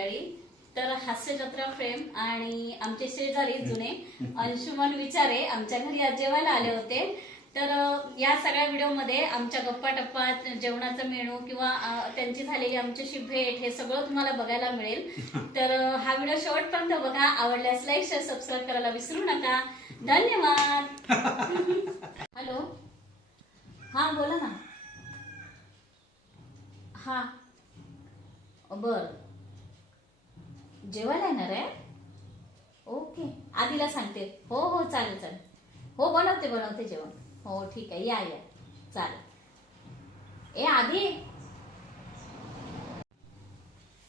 मंडळी. तर हास्य जत्रा फ्रेम आणि आमचे शेजारी जुने अंशुमन विचारे आमच्या घरी आज जेवायला आले होते. तर या सगळ्या व्हिडिओमध्ये आमच्या गप्पा टप्पा जेवणाचा मेनू किंवा त्यांची झालेली आमच्याशी भेट हे सगळं तुम्हाला बघायला मिळेल. तर हा व्हिडिओ शेवटपर्यंत बघा. आवडल्यास लाईक शेअर सबस्क्राईब करायला विसरू नका. धन्यवाद. हॅलो. हा बोला ना. हा. बर. जेवायला येणार आहे? ओके आधीला सांगते. हो हो चालेल चालेल. हो बनवते बनवते जेवण. हो ठीक आहे. या या. चालेल. ए आधी.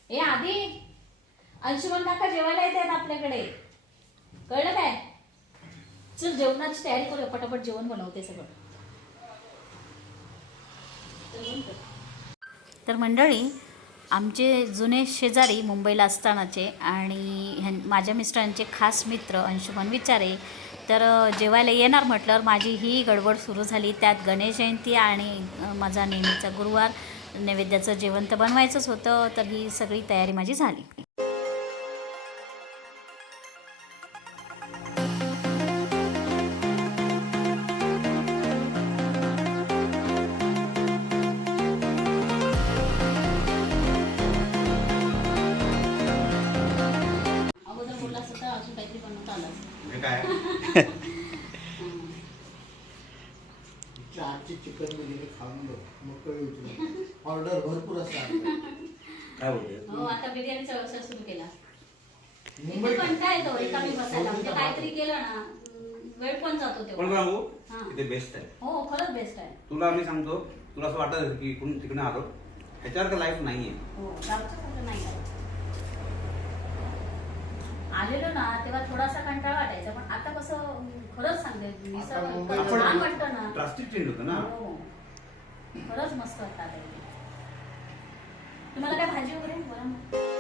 ए आधी. अंशुमन काका जेवायला येत आहेत आपल्याकडे. कळलं काय? चल जेवणाची तयारी करूया. पटापट जेवण बनवते सगळं. तर मंडळी आमचे जुने शेजारी मुंबईला असतानाचे आणि ह्यां माझ्या मिस्टरांचे खास मित्र अंशुमन विचारे तर जेवायला येणार म्हटल्यावर माझी ही गडबड सुरू झाली. त्यात गणेश जयंती आणि माझा नेहमीचा गुरुवार. नैवेद्याचं जेवण तर बनवायचंच होतं तर ही सगळी तयारी माझी झाली. काय? आजची चिकन बिर्याणी खाऊन बघ मग कळू तुला. ऑर्डर भरपूर असतात काय बोलते हो आता बिर्याणीचा व्यवसाय सुरू केला. मुंबई येतो बसायला. म्हणजे काहीतरी केलं ना वेळ पण जातो पण तेवढा सांगू? हा. इथे बेस्ट आहे. हो खरंच बेस्ट आहे. तुला मी सांगतो तुला असं वाटत की इकडून तिकडे आलो. ह्याच्यावर लाईफ नाहीये. हो आलेलो ना तेव्हा थोडासा कंटाळा वाटायचा पण आता कसं खरंच सांगते निसर्ग छान वाटतं ना प्लास्टिक चेंज होतं ना हो. खरंच मस्त वाटतं आता. तुम्हाला काय भाजी वगैरे बोला ना.